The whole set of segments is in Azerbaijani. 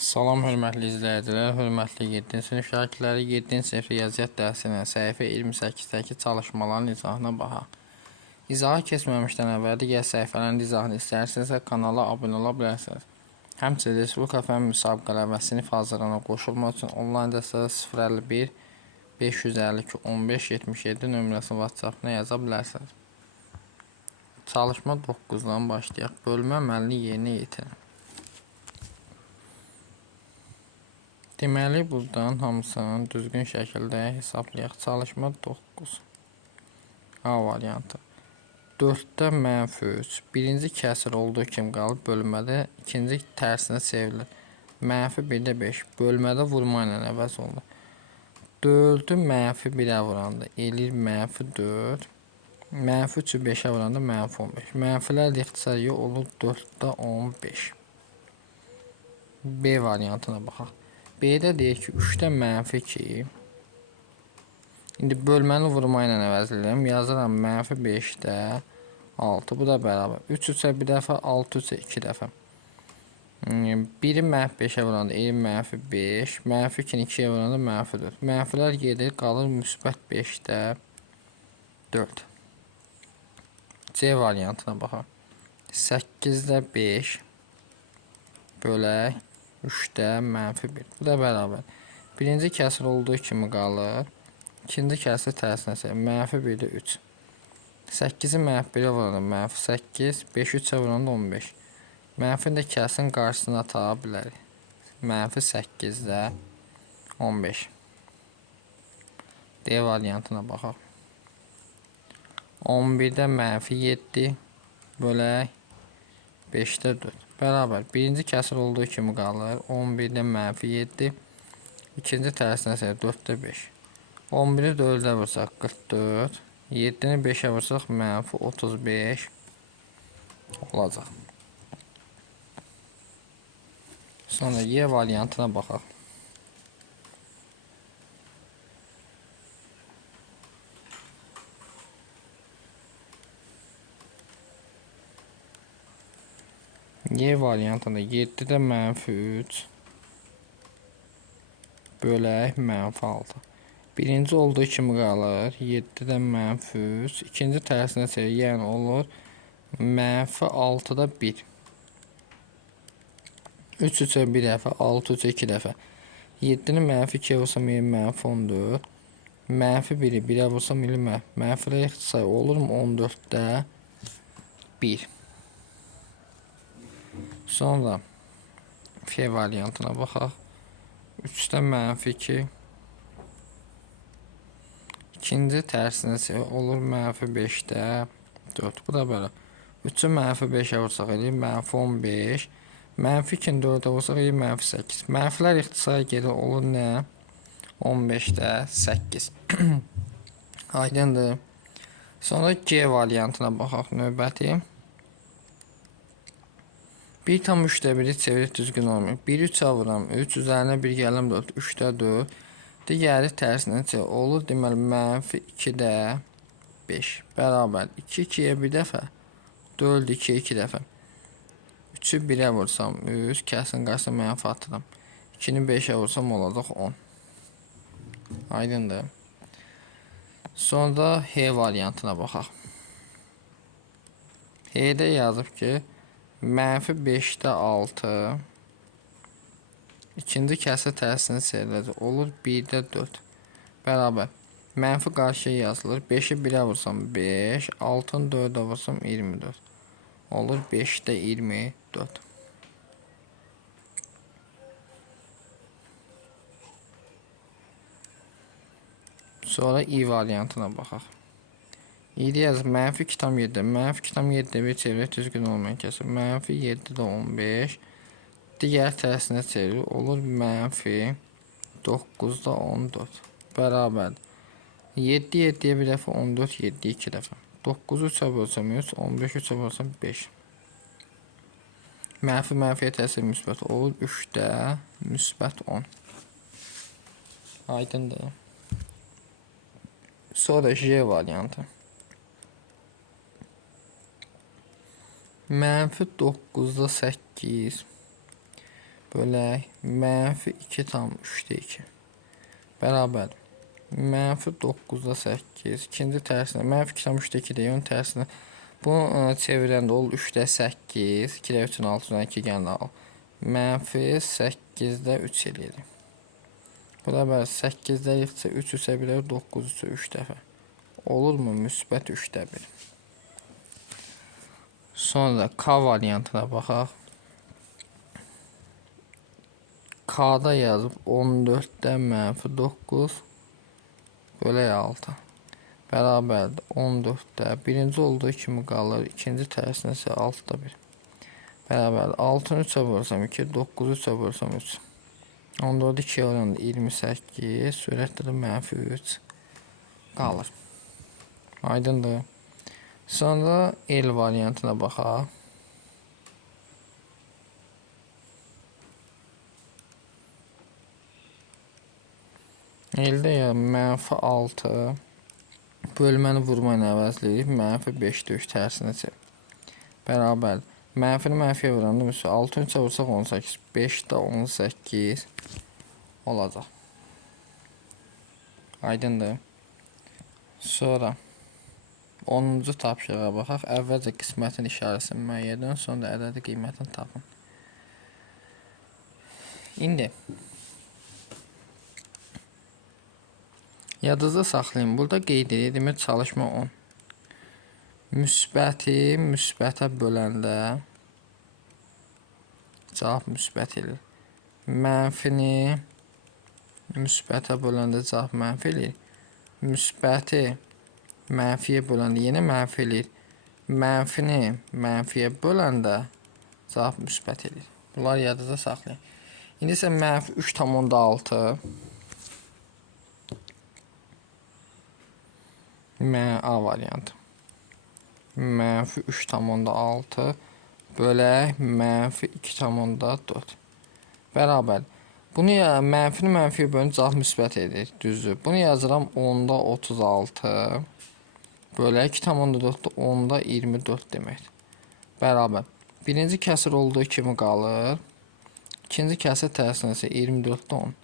Salam hörmətli izləyicilər, hörmətli 7-ci sinif şagirdləri, 7-ci sinif riyaziyyat dərsinin səhifə 28-dəki çalışmaların izahına baxaq. İzaha keçməmişdən əvvəl digər səhifələrin izahını istəyirsinizsə kanala abunə ola bilərsiniz. Həmçinin Respublika fənn müsabiqələr və sinif hazırlığına qoşulmaq üçün onlayn dəstədə 051 552 15 77 nömrəsini WhatsApp-na yaza bilərsiniz. Çalışma 9-dan başlayaq. Bölmə əməlini yerinə yetirin. Deməli, buradan hamısını düzgün şəkildə hesablayaq. Çalışma 9. A variantı. 4-də -3. Birinci kəsir olduğu kimi qalıb bölmədə, ikinci tərsinə çevrilir. -1-də 5. Bölmədə vurma ilə əvəz olunur. 4-ü -1-ə vuranda eləyir -4. -3-ü 5-ə vuranda -15. Mənfilər ixtisari olur 4-də 15. B variantına baxaq. B-də deyir ki, 3-də -2. İndi bölməni vurma ilə əvəzləyirəm. Yazıram -5-də 6. Bu da bərabər. 3 3-ə bir dəfə, 6 3-ə 2 dəfə. 1-i -5-ə vuranda -5. -2-ni 2-yə vuranda -4. Mənfilər gedir, qalır müsbət 5-də 4. C variantına baxaq. 8-də 5 bölək 3-də -1. Bu da bərabər. Birinci kəsir olduğu kimi qalır. İkinci kəsir tərsinə çevir. -1-də 3. 8-i -1-ə vuranda -8. 5-i 3-ə vuranda 15. Mənfini də kəsirin qarşısına ata bilərik. -8-də 15. D variantına baxaq. 11-də -7 bölək 5-də 4. Bərabər. Birinci kəsir olduğu kimi qalır. 11-də -7. İkinci tərsinə 4-də 5. 11-i 4-ə vursaq 44. 7-ni 5-ə vursaq -35 olacaq. Sonra Y variantına baxaq. Y variantında 7-də -3 bölək -6. Birinci olduğu kimi qalır. 7-də -3. İkinci tərsinə çevir. Yəni olur -6-da 1. 3 3-ə bir dəfə, 6 3-ə 2 dəfə. 7-ni -2-yə vursam -14. -1-i 1-ə vursam mənfilə ixtisari olur mu 14-də 1. Sonra F variantına baxaq. 3-də -2. İkinci tərsinə olur -5-də 4. Bu da belə. 3-ü -5-ə vursaq edir -15. -2-ni 4-ə vursaq edir -8. Mənfilər ixtisari gedir olur nə? 15-də 8. Aydındır. Sonra G variantına baxaq növbəti. 1,3-də 1-i çevirib düzgün olmuyor. 1-i 3-ə vuram. 3 üzərinə 1 gələm 4. 3-də 4. Digəri tərsinə çevir. Olur deməli -2-də 5. Bərabər. 2 2-yə bir dəfə. 4 2-yə 2 dəfə. 3-ü 1-ə vursam 3. Kəsin qarşısına mənfi atıram. 2-ni 5-ə vursam olacaq 10. Aydındır. Sonra H variantına baxaq. H-də yazıb ki -5-də 6. İkinci kəsir tərsinə çevriləcək. Olur 1-də 4. Bərabər. Mənfi qarşıya yazılır. 5-i 1-ə vursam 5. 6-nı 4-ə vursam 24. Olur 5-də 24. Sonra I variantına baxaq. İ'də yazıb -2,7. -2,7-də bir çevirək düzgün olmayan kəsir. -7-də 15. Digər tərsinə çevirir. Olur -9-da 14. Bərabər. 7 7-yə bir dəfə, 14 7-yə 2 dəfə. 9-u 3-ə bölsəm 3, 15 3-ə bölsəm 5. Mənfiyə təsir müsbət olur. 3-də müsbət 10. Aydındır. Sonra J variantı. -9-da 8 bölək mənfi 2 tam 3'də 2 bərabər mənfi 9'da 8 ikinci tərsinə mənfi 2 tam 3'də 2 deyil, onun tərsinə bunu çevirəndə olur 3'də 8 2'də 3'ün 6'dan 2 gəlin al mənfi 8'də 3 eləyir. Bu da bəli 8'də yıxsa 3 üsə bilər 9 üsə 3 dəfə olurmu müsbət 3'də 1. Sonra K variantına baxaq. K'da yazıb 14'dən mənfi 9 bölək 6 bərabərdir 14'də birinci olduğu kimi qalır, ikinci tərsinə isə 6'da 1 bərabərdir 6'ını 3'ə bölsəm 2 9'u 3'ə bölsəm 3 14'ü 2'yə oranında 28 sürətdə də mənfi 3 qalır. Aydındır. Sonra el variantına baxaq. Elde ya mənfi 6 bölməni vurma ilə əvəzləyib mənfi 5'də 3 tərsinə çevir. Bərabər mənfini mənfiyə vuranda mesela 6'ını 3'ə vursaq 18 5'də 18 olacaq. Aydındır. Sonra 10-cu tapşırığa baxaq. Əvvəlcə qismətin işarəsini müəyyən edin, sonra ədədi qiymətini tapın. İndi yadınızda saxlayın. Burada qeyd edir çalışma 10. Müsbəti müsbətə böləndə cavab müsbət edir. Mənfini müsbətə böləndə cavab mənfi edir. Müsbəti mənfiyə böləndə yenə mənfi edir. Mənfini mənfiyə böləndə cavab müsbət edir. Bunlar yadınızda saxlayın. İndi isə mənfi 3,6 A variantı. Mənfi 3,6 bölək mənfi 2,4 bərabər. Bunu ya mənfini mənfiyə bölündə cavab müsbət edir. Düzdür. Bunu yazıram 10'da 36 bölək 2,4'də 10'da 24 deməkdir. Bərabər. Birinci kəsir olduğu kimi qalır. İkinci kəsir tərsinə isə 24'də 10.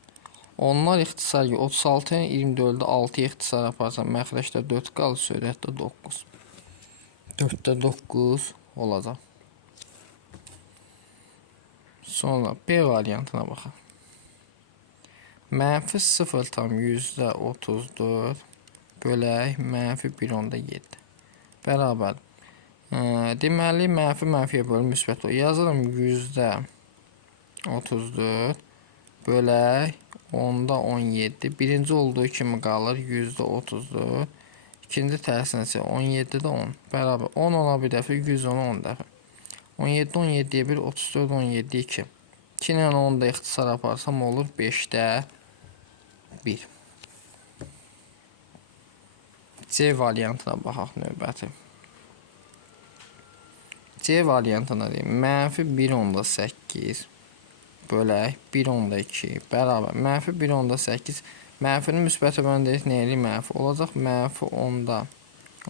Onlar ixtisar 36 ilə 24'də 6 ixtisar yaparsan məxrəcdə 4 qalır, sürətdə 9. 4'də 9 olacaq. Sonra B variantına baxaq. Mənfi 0,34 bölək mənfi 1,7 bərabər. Deməli mənfi mənfiyə bölü müsbət o. Yazıram 34 bölək 10'da 17. Birinci olduğu kimi qalır 34. İkinci tərsinə isə 17'də 10 bərabər. 10 ona bir dəfə 100 ona 10 dəfə. 17 17'ye 1 34 17 2. 2 ilə 10 da ixtisar yaparsam olur 5'də 1. C variantına baxaq növbəti. C variantına deyim. Mənfi 1,8 bölək 1,2 bərabər. Mənfi 1,8 mənfini müsbətə bölündə nə eləyir? Mənfi olacaq. Mənfi 10'da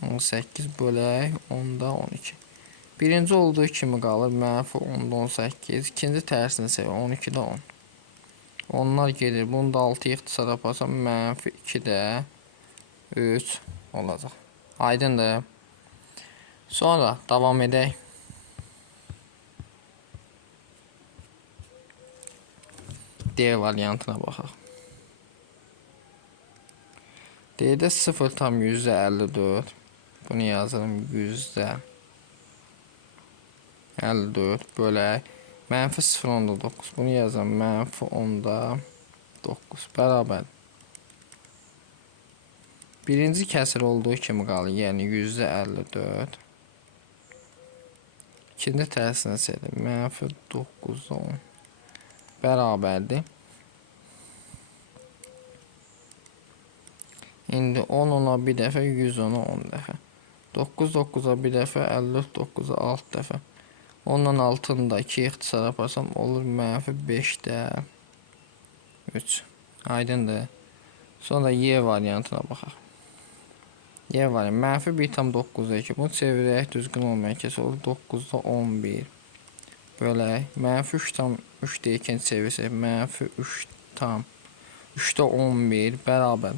18 bölək 10'da 12. Birinci olduğu kimi qalır. Mənfi 10'da 18. İkinci tərsinə isə 12'də 10. Onlar gedir. Bunu da 6 ixtisar yaparsam mənfi 2'də 3 olacaq. Aydındır. Sonra davam edək. D variantına baxaq. D'də 0,54 bunu yazırım 54 bölək mənfi 0,9 bunu yazırım mənfi 10,9 bərabər. Birinci kəsir olduğu kimi qalır, yəni 54. İkinci tərsinə isə mənfi 9'da 10 bərabərdir. İndi 10 ona bir dəfə, 100 ona 10 dəfə. 9 9'a bir dəfə, 54 9'a 6 dəfə. 10'dan 6'nı da 2 ixtisar yaparsam olur mənfi 5'də 3. Aydındır. Sonra Y variantına baxaq. Y variantı mənfi 1,9'da 2. Bunu çevirək düzgün olmayan kəsə olur 9'da 11 Bölək. Mənfi 3 tam 3 də ikinci çevirsək. Mənfi 3 tam 3-də 11 bərabər.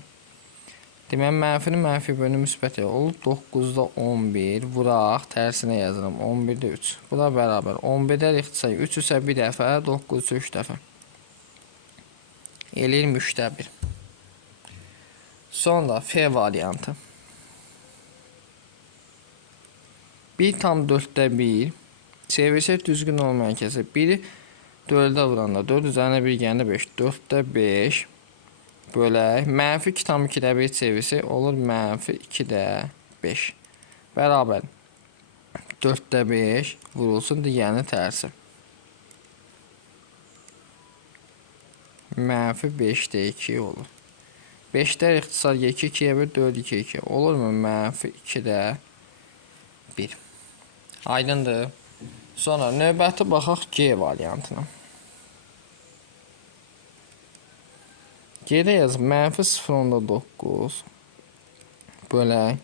Demək, mənfini mənfi bölünür müsbətə olur. 9-da 11 vuraq, tərsinə yazıram. 11-də 3. Bu da bərabər. 11-də ixtisar 3 isə bir dəfə, 9 isə 3 dəfə. Eləyir 3-də 1. Sonra F variantı. 1 tam 4-də 1. Çevirsək düzgün olmayan kəsə. 1-i 4-də vuranda 4 üzərinə 1 gəndə 5. 4-də 5. Bölək. Mənfi 2 tam 2-də 1 çevirsək olur mənfi 2-də 5. Bərabər. 4-də 5 vurulsun digərini tərsi. Mənfi 5-də 2 olur. 5-də ixtisar 2, 2-yə 1, 4, 2, 2. Olurmu? Mənfi 2-də 1. Aydındır. Sonra növbəti baxaq G variantına. G'də yaz mənfi 0.9 bölək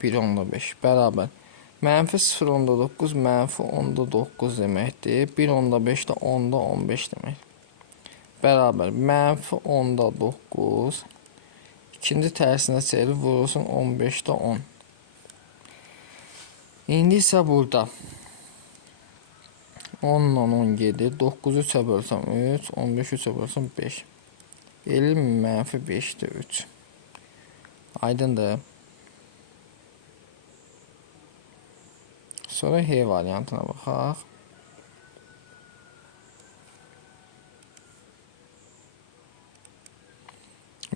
1.5 bərabər. Mənfi 0.9 mənfi 10.9 deməkdir. 1.5 də 10'da 15 demək. Bərabər. Mənfi 10.9 ikinci tərsinə çevirib vurulsun 15'də 10. İndi isə burada 10 ilə 10 gedir. 9'u 3'ə bölsəm 3, 15'i 3'ə bölsəm 5. Elm mənfi 5'də 3. Aydındır. Sonra H variantına baxaq.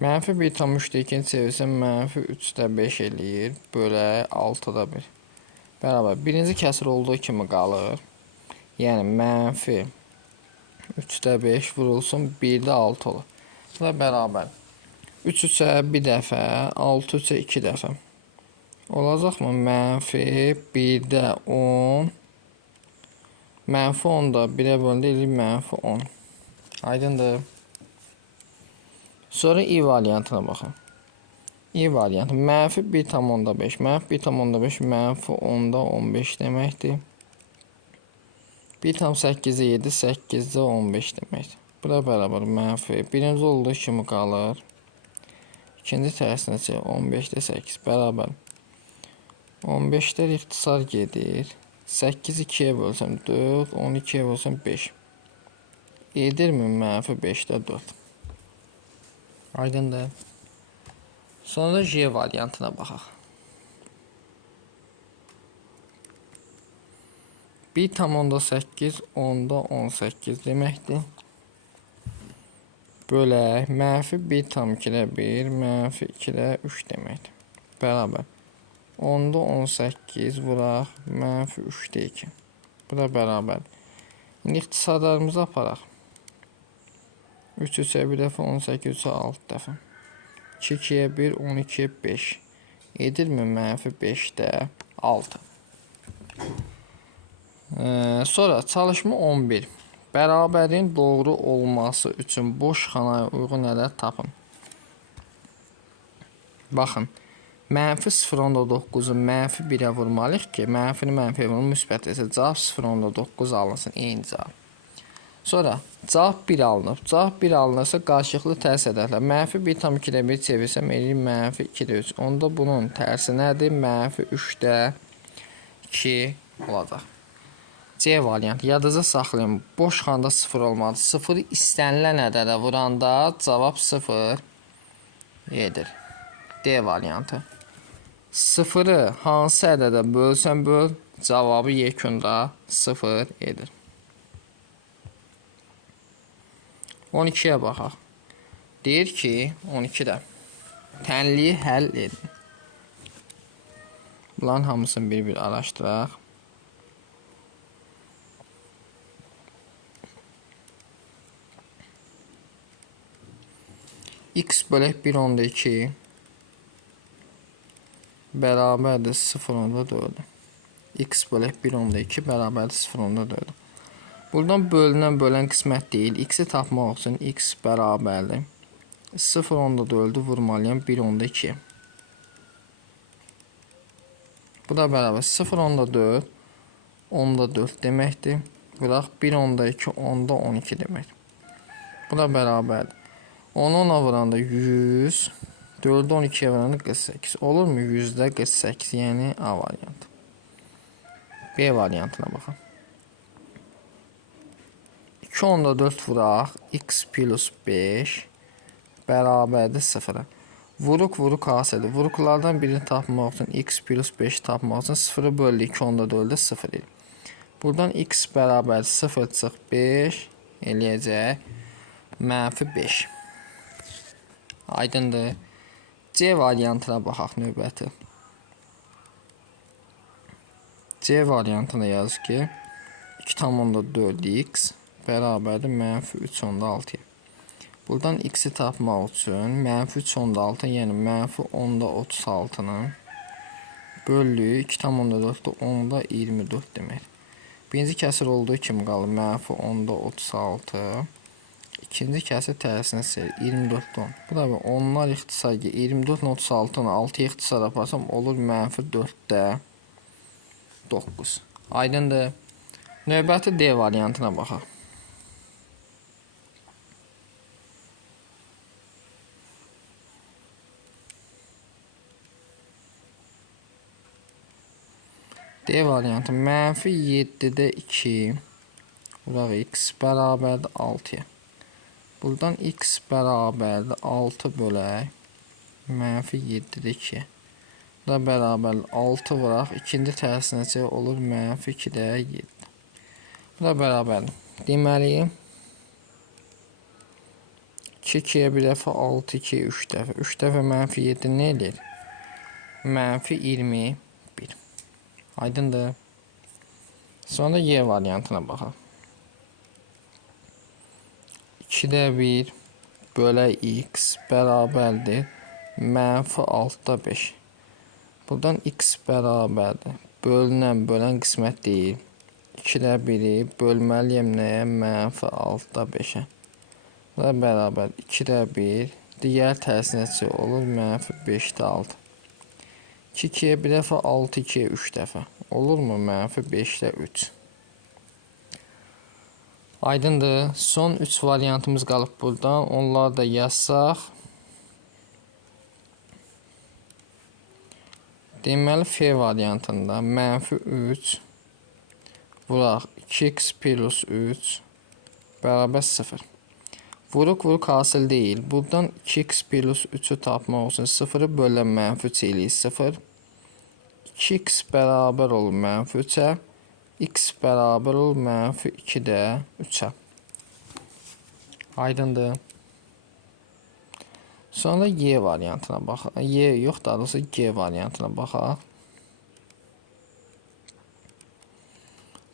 Mənfi 1 tam 3'də 2 çevirsəm mənfi 3'də 5 eləyir. Bölək 6'da 1. Bərabər. Birinci kəsir olduğu kimi qalır. Yəni mənfi 3'də 5 vurulsun 1'də 6 olur. Bu da bərabər. 3 3'ə bir dəfə, 6 3'ə 2 dəfə. Olacaqmı? Mənfi 1'də 10. Mənfi 10'da 1'ə bölündə eləyir mənfi 10. Aydındır. Sonra I variantına baxın. I variantı. Mənfi 1 tam 10'da 5. Mənfi 1 tam 10'da 5 mənfi 10'da 15 deməkdir. 1 tam 8'də 7, 8'də 15 deməkdir. Bu da bərabər mənfi. Birinci olduğu kimi qalır. İkinci tərsinə 15'də 8 bərabər. 15'də ixtisar gedir. 8 2'yə bölsəm 4, 12'yə bölsəm 5. Edirmi mənfi 5'də 4. Aydındır. Sonra J variantına baxaq. 1 tam 10'da 8, 10'da 18 deməkdir. Bölək mənfi 1 tam 2'də 1, mənfi 2'də 3 deməkdir. Bərabər. 10'da 18 vuraq, mənfi 3'də 2. Bu da bərabər. İndi ixtisarlarımızı aparaq. 3 3'ə bir dəfə, 18 3'ə 6 dəfə. 2 2'yə 1, 12'yə 5. Edirmi mənfi 5'də 6. Sonra çalışma 11. Bərabərin doğru olması üçün boş xanaya uyğun ədəd tapın. Baxın. Mənfi 0.9'u mənfi 1'ə vurmalıyıq ki, mənfini mənfiyə vurun müsbət isə cavab 0.9 alınsın. Eyni cavab. Sonra cavab 1 alınıb. Cavab 1 alınırsa qarşılıqlı tərs ədədlər. Mənfi 1 tam 2'də 1 çevirsəm eləyir mənfi 2'də 3. Onda bunun tərsi nədir? Mənfi 3'də 2 olacaq. C variantı. Yadınıza saxlayın. Boş xanda 0 olmalı. 0 istənilən ədədə vuranda cavab 0 edir. D variantı. 0'ı hansı ədədə bölsən böl, cavabı yekunda 0 edir. 12'yə baxaq. Deyir ki, 12'də tənliyi həll edin. Bunların hamısını bir-bir araşdıraq. X bölək 1/2 bərabərdir 0/4. X bölək 1/2 bərabərdir 0/4. Buradan bölünən qismət deyil. X'i tapmaq üçün X bərabərdir 0/4'ü vurmalıyam 1/2. Bu da bərabər 0/4 10/4 deməkdir. Vuraq 1/2 10/12 demək. Bu da bərabərdir. 10-10 vuranda 100, 4'ü 12'ye vuranda 48. Olur mu? %48, yəni A variantı. B variantına baxın. 2/4 vuraq. X plus 5 bərabərdir 0'a. Vuruq hasildir. Vuruqlardan birini tapmaq üçün x plus 5 tapmaq üçün 0'ı böldü 2/4'də 0 edir. Buradan x bərabər 0 çıx 5 eləyəcək. -5. Aydındır. C variantına baxaq növbəti. C variantına yazır ki 2/4x bərabərdir -3/6. Buradan x'i tapmaq üçün -3/6, yəni -10/36-nı bölü 2/4'də 10/24 demək. Birinci kəsir olduğu kimi qalır -10/36. İkinci kəsir tərsinə seyir 24'də 10. Bu da onlar ixtisar 24 36'nı 6 ixtisar yaparsam olur -4'də 9. Aydındır. Növbəti D variantına baxaq. D variantı -7'də 2 vuraq x bərabərdir 6'ya. Buradan x bərabərdir 6 bölək -7'də 2. Bu da bərabər 6 vuraq. İkinci tərsinə olur -2'də 7. Bu da bərabərdir. Deməli 2'yə bir dəfə 6, 2'yə 3 dəfə. 3 dəfə -7 nə edir? -21. Aydındır. Sonra Y variantına baxaq. 2'də 1 bölək x bərabərdir -6'da 5. Buradan x bərabərdir. Bölünən qismət deyil. 2'də 1'i bölməliyəm nəyə? -6'da 5'ə. Bu da bərabər 2'də 1. Digər tərsinə olur -5'də 6. 2'yə bir dəfə 6, 2'yə 3 dəfə. Olur mu? -5'də 3. Aydındır. Son 3 variantımız qalıb buradan. Onları da yazsaq. Deməli F variantında -3 vuraq 2x plus 3 bərabər 0. Vuruq hasil deyil. Buradan 2x plus 3'ü tapmaq üçün 0'ı bölən -3 eləyir 0. 2x bərabər olur -3'ə. X bərabər olur -2'də 3'ə. Aydındır. Sonra Y variantına baxaq. Y yox, daha doğrusu G variantına baxaq.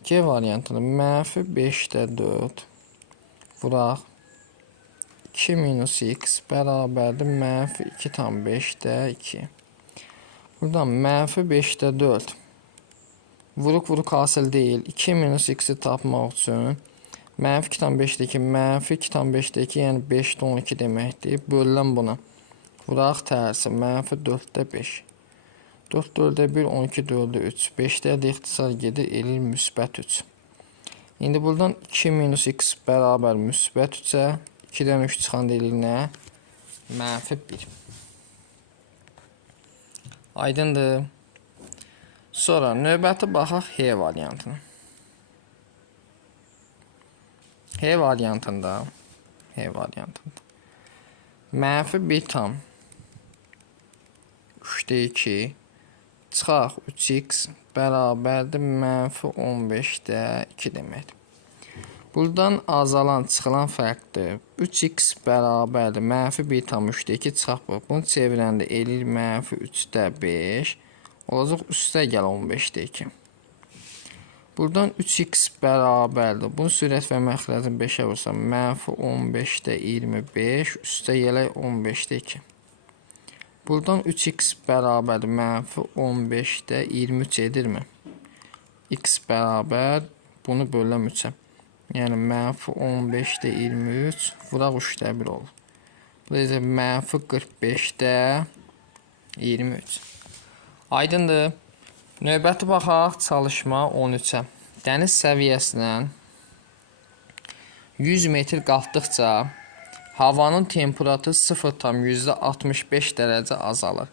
G variantında -5'də 4 vuraq 2 minus x bərabərdir -2/5'də 2. Buradan -5'də 4 vuruq hasil deyil. 2 minus x'i tapmaq üçün -2/5'dəki -2/5'dəki yəni 5'də 12 deməkdir. Bölünən buna. Vuraq tərsi -4'də 5. 4 4'də 1, 12 4'də 3. 5'də də ixtisar gedir, eləyir -3. İndi buradan 2 minus x bərabər -3'ə. 2'dən 3 çıxanda eləyir nə? -1. Aydındır. Sonra növbəti baxaq H variantına. H variantında -1 3'də 2 çıxaq 3x bərabərdir -15'də 2 deməkdir. Buradan azalan çıxılan fərqdir. 3x bərabərdir -1/3'də 2 çıxaq bu. Bunu çevirəndə eləyir -3'də 5. Olacaq üstə gəl 15'də 2. Buradan 3x bərabərdir. Bunu sürət və məxrəcin 5'ə vursam -15'də 25 üstə gələk 15'də 2. Buradan 3x bərabərdir -15'də 23 edirmi? X bərabər bunu böləm 3'ə. Yəni -15'də 23 vuraq 3'də 1 olur. Bu da -45'də 23. Aydındır. Növbəti baxaq çalışma 13'ə. Dəniz səviyyəsindən 100 metr qalxdıqca havanın temperaturu 0,65 dərəcə azalır.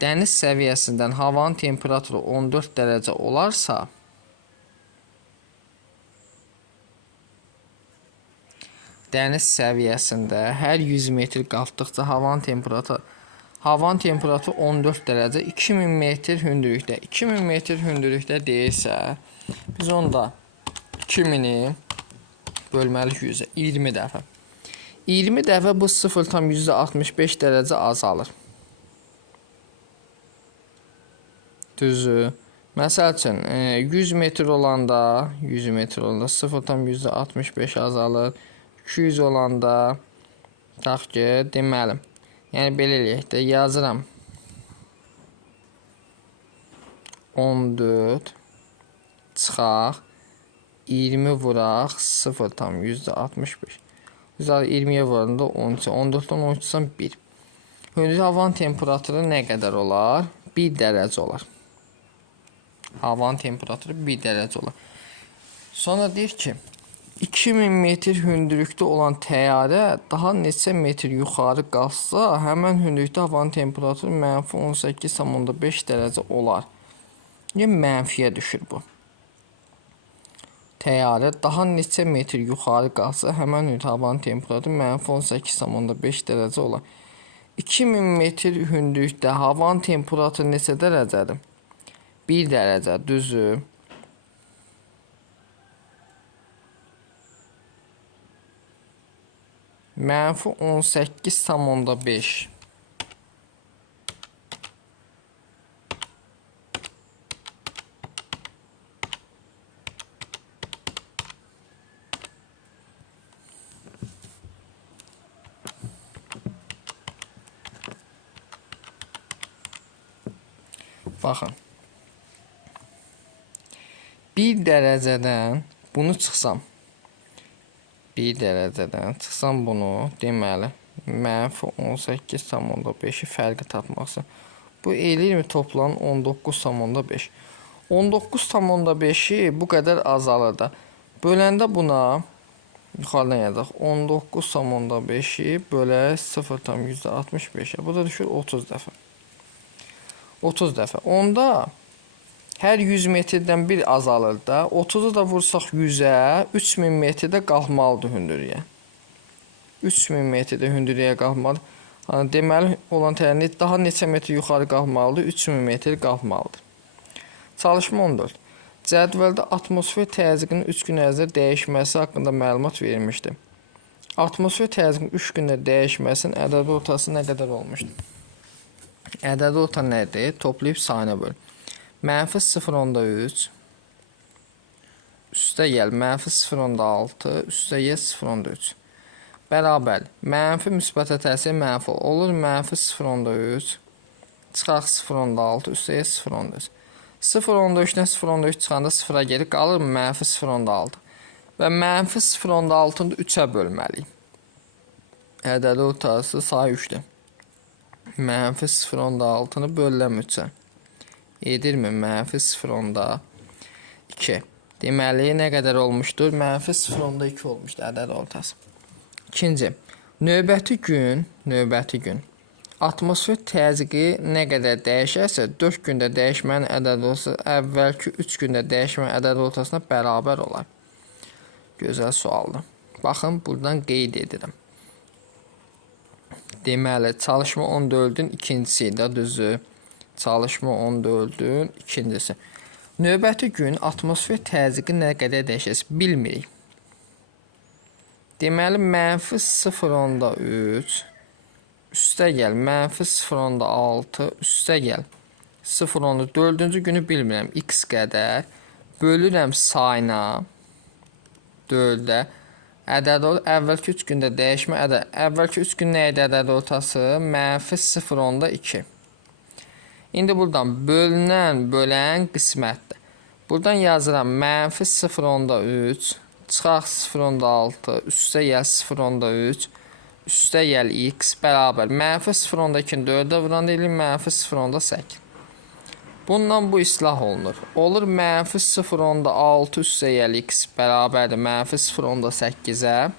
Dəniz səviyyəsindən havanın temperaturu 14 dərəcə olarsa, dəniz səviyyəsində hər 100 metr qalxdıqca havanın temperaturu 14 dərəcə 2000 metr hündürlükdə. 2000 metr hündürlükdə deyirsə, biz onda 2000-i bölməli 100-ə 20 dəfə. 20 dəfə bu 0,65 dərəcə azalır. Düzü. Məsəl üçün 100 metr olanda 0,65 azalır. 200 olanda tax ki, deməli. Yəni belə eləyək də yazıram. 14 çıxaq 20 vuraq 0,65. 20'ye vuranda 13. 14'dan 13'dan 1. Hündür havanın temperaturu nə qədər olar? 1 dərəcə olar. Havanın temperaturu 1 dərəcə olar. Sonra deyir ki, 2000 metr hündürlükdə olan təyyarə daha neçə metr yuxarı qalxsa, həmən hündürlükdə havanın temperaturu -18,5 dərəcə olar. Yəni mənfiyə düşür bu. Təyyarə daha neçə metr yuxarı qalxsa, həmən hündürlükdə havanın temperaturu -18,5 dərəcə olar. 2000 metr hündürlükdə havanın temperaturu neçə dərəcədir? 1 dərəcə, düzü. -18,5. Baxın. 1 dərəcədən bunu çıxsam. 1 dərəcədən çıxsam bunu, deməli, -18,5-i fərqi tapmaqsa. Bu eləyirmi toplam 19,5. 19,5-i bu qədər azalır da. Böləndə buna, yuxarıdan yazacaq, 19,5-i bölə 0,65-ə. Bu da düşür 30 dəfə. 30 dəfə. Onda hər 100 metrdən bir azalır da. 30'u da vursaq 100'ə, 3000 metrdə qalxmalıdır hündürlüyə. 3000 metrdə hündürlüyə qalxmalıdır. Deməli, olan təyyarə daha neçə metr yuxarı qalxmalıdır? 3000 metr qalxmalıdır. Çalışma 14. Cədvəldə atmosfer təzyiqinin 3 gün ərzində dəyişməsi haqqında məlumat verilmişdir. Atmosfer təzyiqinin 3 gündə dəyişməsinin ədədi ortası nə qədər olmuşdur? Ədədi orta nədir? Toplayıb sayına böl. -0,3 üstə gəl -0,6 üstə gəl 0,3 bərabər mənfi müsbətə təsir mənfi olur -0,3 çıxaq 0,6 üstə gəl 0,3 0,3-dən 0,3 çıxanda 0-a geri qalır -0,6 və -0,6-nı 3-ə bölməliyik. Ədədi ortası sayı 3-dür. -0,6-nı bölürəm 3-ə. Edirmi? -0,2. Deməli, nə qədər olmuşdur? -0,2 olmuşdur ədədi ortası. İkinci, növbəti gün atmosfer təzyiqi nə qədər dəyişərsə, 4 gündə dəyişmənin ədədi ortası əvvəlki 3 gündə dəyişmənin ədədi ortasına bərabər olar. Gözəl sualdır. Baxın, buradan qeyd edirəm. Deməli, çalışma 14-ün ikincisi də düzü. Çalışma 14-ün ikincisi. Növbəti gün atmosfer təzyiqi nə qədər dəyişəcək bilmirik. Deməli, -0,3 üstə gəl, -0,6 üstə gəl. 0,10 4-cü günü bilmirəm, x qədər. Bölürəm sayına. 4-də. Ədəd olur. Əvvəlki 3 gündə dəyişmə ədəd. Əvvəlki 3 gün nə idi ədəd ortası? -0,2. İndi buradan bölən qismətdir. Buradan yazıram -0,3 çıxaq 0,6 üstə gəl 0,3 üstə gəl x bərabər -0,2-ni 4-ə vuranda eləyir -0,8. Bundan bu islah olunur. Olur -0,6 üstə gəl x bərabərdir -0,8-ə.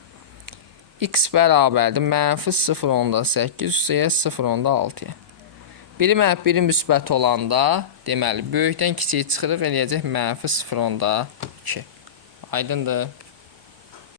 X bərabərdir -0.8 üstəyə 0.6-ya. Biri mənfi, biri müsbət olanda, deməli, böyükdən kiçiyi çıxırıq, eləyəcək -0.2. Aydındır.